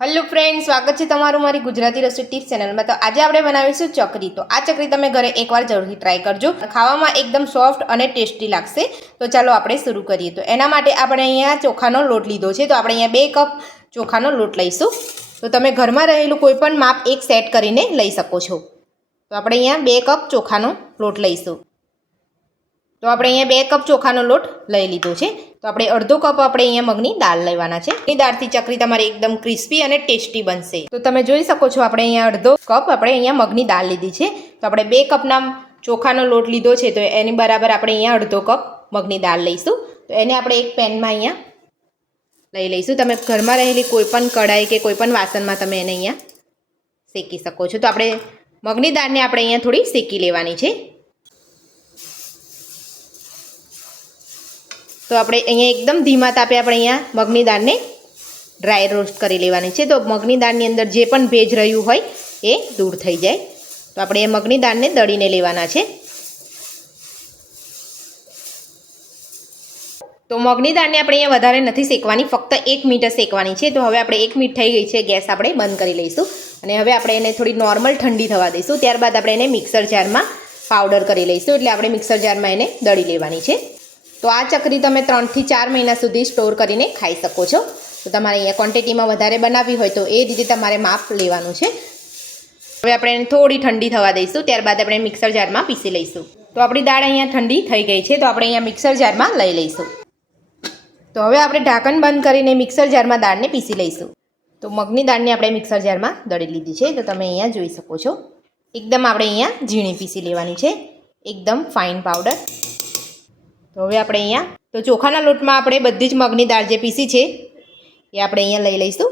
Hello friend, સ્વાગત છે તમારું મારી ગુજરાતી રસોઈ ટિપ્સ ચેનલમાં। તો આજે આપણે બનાવીશું ચકરી। તો આ ચકરી તમે ઘરે એકવાર જરૂરથી ટ્રાય કરજો, ખાવામાં એકદમ સોફ્ટ અને ટેસ્ટી લાગશે। તો ચાલો આપણે શરૂ કરીએ। તો એના માટે આપણે અહીંયા ચોખાનો લોટ લીધો છે। તો આપણે અહીંયા 2 કપ ચોખાનો લોટ લઈશું। તો તમે ઘરમાં રહેલું કોઈ પણ માપ એક સેટ કરીને લઈ શકો છો। તો આપણે અહીંયા 2 કપ ચોખાનો લોટ લઈશું। તો આપણે અહીંયા 2 કપ ચોખાનો લોટ લઈ લીધો છે। તો આપણે અડધો કપ આપણે અહીંયા મગની દાળ લેવાના છે। એ દાળથી ચકરી તમારી એકદમ ક્રિસ્પી અને ટેસ્ટી બનશે। તો તમે જોઈ શકો છો આપણે અહીંયા અડધો કપ આપણે અહીંયા મગની દાળ લીધી છે। તો આપણે 2 કપના ચોખાનો લોટ લીધો છે, તો એની બરાબર આપણે અહીંયા અડધો કપ મગની દાળ લઈશું। તો એને આપણે એક પેનમાં અહીંયા લઈ લઈશું। તમે ઘરમાં રહેલી કોઈ પણ કઢાઈ કે કોઈ પણ વાસણમાં તમે એને અહીંયા શેકી શકો છો। તો આપણે મગની દાળને આપણે અહીંયા થોડી શેકી લેવાની છે। તો આપણે અહીંયા એકદમ ધીમા તાપે આપણે અહીંયા મગની દાળને ડ્રાય રોસ્ટ કરી લેવાની છે। તો મગની દાળની અંદર જે પણ ભેજ રહ્યું હોય એ દૂર થઈ જાય। તો આપણે એ મગની દાળને દળીને લેવાના છે। તો મગની દાળને આપણે અહીંયા વધારે નથી શેકવાની, ફક્ત 1 મિનિટ શેકવાની છે। તો હવે આપણે 1 મિનિટ થઈ ગઈ છે, ગેસ આપણે બંધ કરી લઈશું અને હવે આપણે એને થોડી નોર્મલ ઠંડી થવા દઈશું। ત્યારબાદ આપણે એને મિક્સર જારમાં પાવડર કરી લઈશું, એટલે આપણે મિક્સર જારમાં એને દળી લેવાની છે। તો આ ચકરી તમે 3 થી 4 મહિના સુધી સ્ટોર કરીને ખાઈ શકો છો। તો તમારે અહીંયા ક્વોન્ટિટીમાં વધારે બનાવવી હોય તો એ રીતે તમારે માપ લેવાનું છે। હવે આપણે એને થોડી ઠંડી થવા દઈશું, ત્યારબાદ આપણે મિક્સર જારમાં પીસી લઈશું। તો આપણી દાળ અહીંયા ઠંડી થઈ ગઈ છે, તો આપણે અહીંયા મિક્સર જારમાં લઈ લઈશું। તો હવે આપણે ઢાંકણ બંધ કરીને મિક્સર જારમાં દાળને પીસી લઈશું। તો મગની દાળને આપણે મિક્સર જારમાં દળી લીધી છે। તો તમે અહીંયા જોઈ શકો છો એકદમ આપણે અહીંયા ઝીણી પીસી લેવાની છે, એકદમ ફાઇન પાવડર। તો હવે આપણે અહીંયા તો ચોખાના લોટમાં આપણે બધી જ મગની દાળ જે પીસી છે એ આપણે અહીંયા લઈ લઈશું।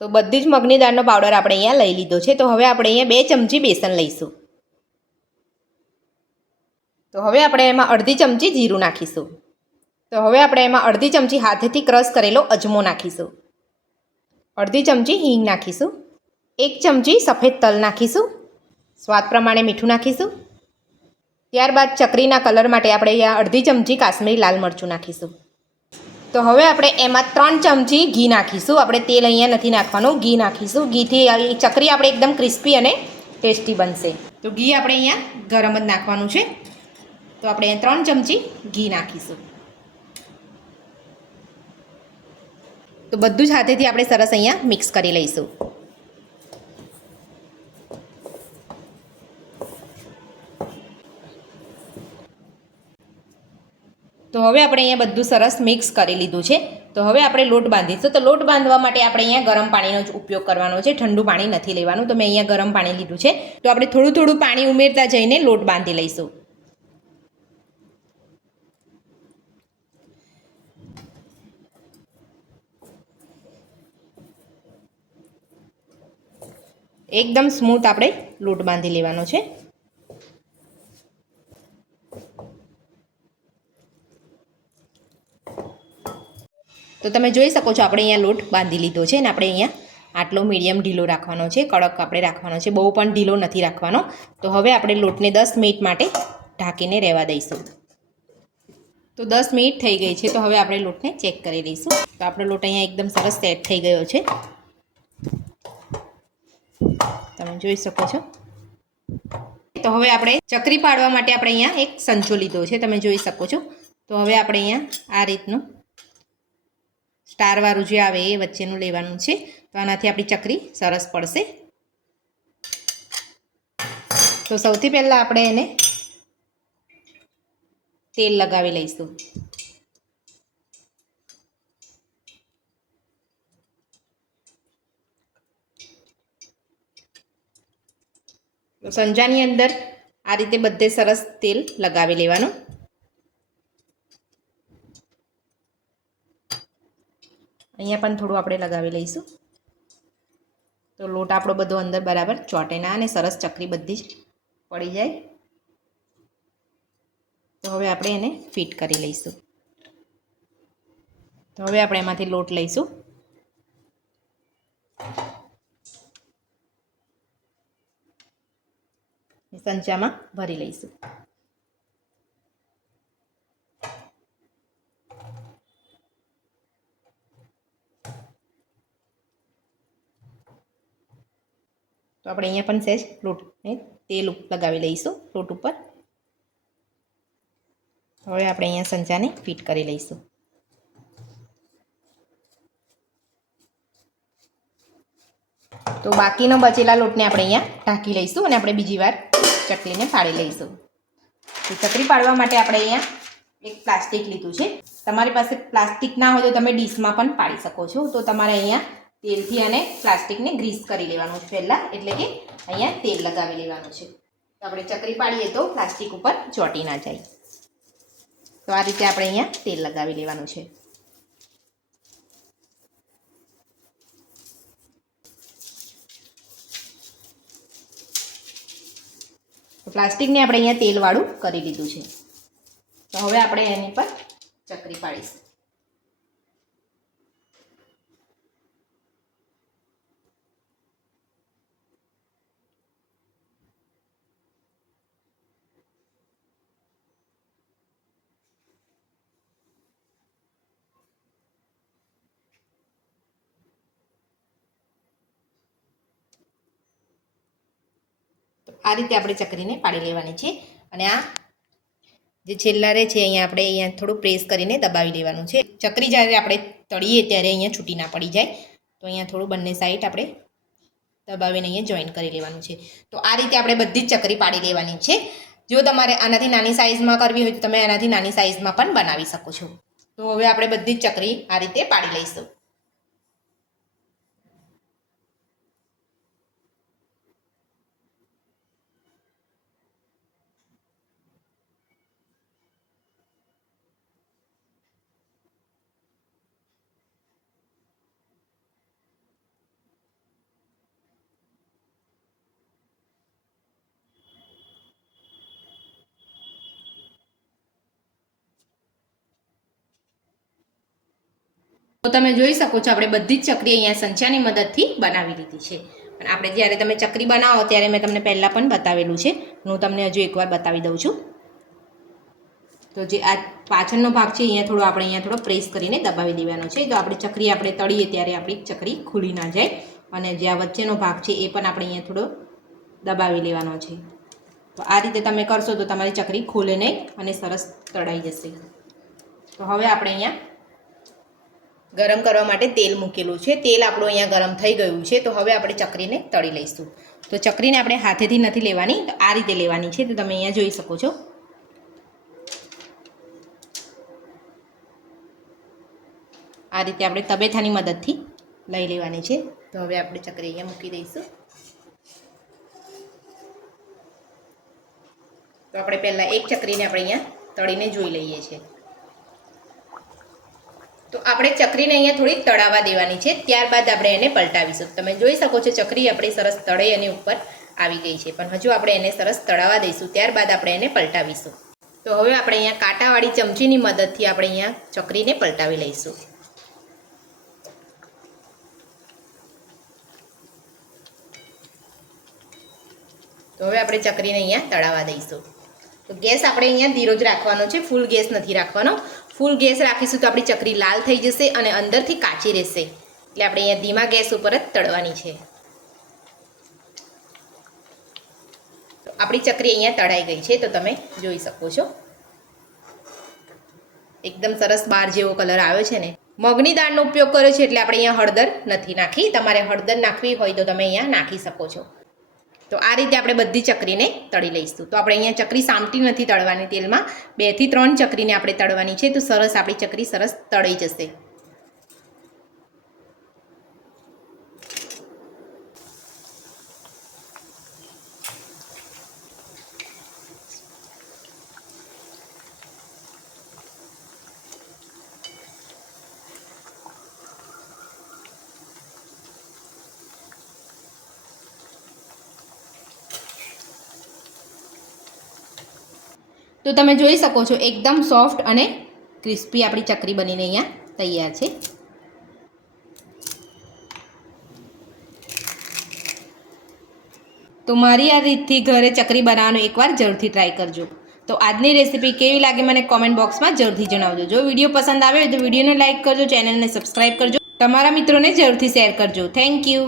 તો બધી જ મગની દાળનો પાવડર આપણે અહીંયા લઈ લીધો છે। તો હવે આપણે અહીંયા 2 ચમચી બેસન લઈશું। તો હવે આપણે એમાં અડધી ચમચી જીરું નાખીશું। તો હવે આપણે એમાં અડધી ચમચી હાથેથી ક્રશ કરેલો અજમો નાખીશું। અડધી ચમચી હિંગ નાખીશું। 1 ચમચી સફેદ તલ નાખીશું। સ્વાદ પ્રમાણે મીઠું નાખીશું। ત્યારબાદ ચકરીના કલર માટે આપણે અહીંયા અડધી ચમચી કાશ્મીરી લાલ મરચું નાખીશું। તો હવે આપણે એમાં 3 ચમચી ઘી નાખીશું। આપણે તેલ અહીંયા નથી નાખવાનું, ઘી નાખીશું। ઘીથી ચકરી આપણે એકદમ ક્રિસ્પી અને ટેસ્ટી બનશે। તો ઘી આપણે અહીંયા ગરમ જ નાખવાનું છે। તો આપણે અહીંયા 3 ચમચી ઘી નાખીશું। તો બધું જ હાથેથી આપણે સરસ અહીંયા મિક્સ કરી લઈશું। તો હવે આપણે અહીંયા બધું સરસ મિક્સ કરી લીધું છે। તો હવે આપણે લોટ બાંધીશું। તો લોટ બાંધવા માટે આપણે અહીંયા ગરમ પાણીનો જ ઉપયોગ કરવાનો છે, ઠંડુ પાણી નથી લેવાનું। તો મેં અહીંયા ગરમ પાણી લીધું છે। તો આપણે થોડું થોડું પાણી ઉમેરતા જઈને લોટ બાંધી લઈશું। એકદમ સ્મૂથ આપણે લોટ બાંધી લેવાનો છે। તો તમે જોઈ શકો છો આપણે અહીંયા લોટ બાંધી લીધો છે અને આપણે અહીંયા આટલો મીડિયમ ઢીલો રાખવાનો છે, કડક આપણે રાખવાનો છે, બહુ પણ ઢીલો નથી રાખવાનો। તો હવે આપણે લોટને 10 મિનિટ માટે ઢાંકીને રહેવા દઈશું। તો 10 મિનિટ થઈ ગઈ છે। તો હવે આપણે લોટને ચેક કરી લઈશું। તો આપણો લોટ અહીંયા એકદમ સરસ સેટ થઈ ગયો છે, તમે જોઈ શકો છો। તો હવે આપણે ચકરી પાડવા માટે આપણે અહીંયા એક સંચો લીધો છે, તમે જોઈ શકો છો। તો હવે આપણે અહીંયા આ રીતનું સ્ટારવાળું જે આવે એ વચ્ચેનું લેવાનું છે। તો આનાથી આપણી ચકરી સરસ પડશે। તો સૌથી પહેલાં આપણે એને તેલ લગાવી લઈશું। તો સંજાની અંદર આ રીતે બધે સરસ તેલ લગાવી લેવાનું। અહીંયા પણ થોડું આપણે લગાવી લઈશું, તો લોટ આપણો બધો અંદર બરાબર ચોંટે ના અને સરસ ચકરી બધી જ પડી જાય। તો હવે આપણે એને ફિટ કરી લઈશું। તો હવે આપણે એમાંથી લોટ લઈશું, સંચામાં ભરી લઈશું। તો આપણે અહીંયા પણ સહેજ લોટને તેલ લગાવી લઈશું લોટ ઉપર. હવે આપણે અહીંયા સંચાને ફિટ કરી લઈશું. તો બાકીનો બચેલા લોટને આપણે અહીંયા ઢાંકી લઈશું અને આપણે બીજી વાર ચકલીને પાડી લઈશું. તો ચકરી પાડવા માટે આપણે અહીંયા એક પ્લાસ્ટિક લીધું છે. તમારી પાસે પ્લાસ્ટિક ના હોય તો તમે ડીશમાં પણ પાડી શકો છો. તો તમારે અહીંયા તેલથી અને પ્લાસ્ટિકને ગ્રીસ કરી લેવાનું છે પહેલાં, એટલે કે અહીંયા તેલ લગાવી લેવાનું છે. તો આપણે ચકરી પાડીએ તો પ્લાસ્ટિક ઉપર ચોંટી ના જાય. તો આ રીતે આપણે અહીંયા તેલ લગાવી લેવાનું છે. તો પ્લાસ્ટિકને આપણે અહીંયા તેલવાળું કરી લીધું છે. તો હવે આપણે એની પર ચકરી પાડીશું. આ રીતે આપણે ચકરીને પાડી લેવાની છે. અને આ જે છેલ્લા રહે છે અહીંયા થોડું પ્રેસ કરીને દબાવી લેવાનું છે. ચકરી જ્યારે આપણે તળીએ ત્યારે અહીંયા છૂટી ના પડી જાય. તો અહીંયા થોડું બંને સાઈડ આપણે દબાવીને અહીંયા જોઈન કરી લેવાનું છે. તો આ રીતે આપણે બધી જ ચકરી પાડી લેવાની છે. જો તમારે આનાથી નાની સાઇઝમાં કરવી હોય તો તમે આનાથી નાની સાઇઝમાં પણ બનાવી શકો છો. તો હવે આપણે બધી જ ચકરી આ રીતે પાડી લઈશું. તો તમે જોઈ શકો છો આપણે બધી જ ચકરી અહીંયા સંચાની મદદથી બનાવી લીધી છે. અને આપણે જ્યારે તમે ચકરી બનાવો ત્યારે મેં તમને પહેલાં પણ બતાવેલું છે. હું તમને હજુ એકવાર બતાવી દઉં છું. તો જે આ પાછળનો ભાગ છે અહીંયા થોડો પ્રેસ કરીને દબાવી દેવાનો છે. તો આપણે ચકરી આપણે તળીએ ત્યારે આપણી ચકરી ખુલી ના જાય. અને જે આ વચ્ચેનો ભાગ છે એ પણ આપણે અહીંયા થોડો દબાવી લેવાનો છે. તો આ રીતે તમે કરશો તો તમારી ચકરી ખુલે નહીં અને સરસ તળાઈ જશે. તો હવે આપણે અહીંયા ગરમ કરવા માટે તેલ મૂકેલું છે. તેલ આપણું અહીંયા ગરમ થઈ ગયું છે. તો હવે આપણે ચકરીને તળી લઈશું. તો ચકરીને આપણે હાથેથી નથી લેવાની, તો આ રીતે લેવાની છે. તો તમે અહીંયા જોઈ શકો છો. આ રીતે આપણે તબેથાની મદદથી લઈ લેવાની છે. તો હવે આપણે ચકરી અહીંયા મૂકી દઈશું. તો આપણે પહેલાં એક ચકરીને આપણે અહીંયા તળીને જોઈ લઈએ છીએ. તો આપણે ચકરીને અહીંયા થોડી તળાવવા દેવાની છે. ત્યારબાદ આપણે એને પલટાવીશું. તમે જોઈ શકો છો ચકરી આપણી સરસ તળાઈ અને ઉપર આવી ગઈ છે. પણ હજુ આપણે એને સરસ તળાવવા દઈશું. ત્યારબાદ આપણે એને પલટાવીશું. તો હવે આપણે અહીંયા કાંટાવાળી ચમચીની મદદથી આપણે અહીંયા ચકરીને પલટાવી લઈશું. તો હવે આપણે ચકરીને અહીંયા તળાવવા દઈશું. તો ગેસ આપણે અહીંયા ધીરો જ રાખવાનો છે, ફૂલ ગેસ નથી રાખવાનો. ફૂલ ગેસ રાખીશું તો આપણી ચકરી લાલ થઈ જશે અને અંદરથી કાચી રહેશે. એટલે આપણે અહીંયા ધીમા ગેસ ઉપર જ તળવાની છે. તો આપણી ચકરી અહીંયા તળાઈ ગઈ છે. તો તમે જોઈ શકો છો એકદમ સરસ બાર જેવો કલર આવ્યો છે ને. મગની દાળનો ઉપયોગ કર્યો છે એટલે આપણે અહીંયા હળદર નથી નાખી. તમારે હળદર નાખવી હોય તો તમે અહીંયા નાખી શકો છો. તો આ રીતે આપણે બધી ચકરીને તળી લઈશું. તો આપણે અહીંયા ચકરી સામટી નથી તળવાની તેલમાં, 2 થી 3 ચકરીને આપણે તળવાની છે. તો સરસ આપણી ચકરી સરસ તળાઈ જશે. તો તમે જોઈ શકો છો એકદમ સોફ્ટ અને ક્રિસ્પી આપણી ચકરી બનીને અહીંયા તૈયાર છે. તો મારી આ રીતથી ઘરે ચકરી બનાવવાનું એકવાર જરૂરથી ટ્રાય કરજો. તો આજની રેસીપી કેવી લાગે મને કોમેન્ટ બોક્સમાં જરૂરથી જણાવજો. જો વિડીયો પસંદ આવે તો વિડીયોને લાઇક કરજો, ચેનલને સબસ્ક્રાઈબ કરજો, તમારા મિત્રોને જરૂરથી શેર કરજો. Thank you.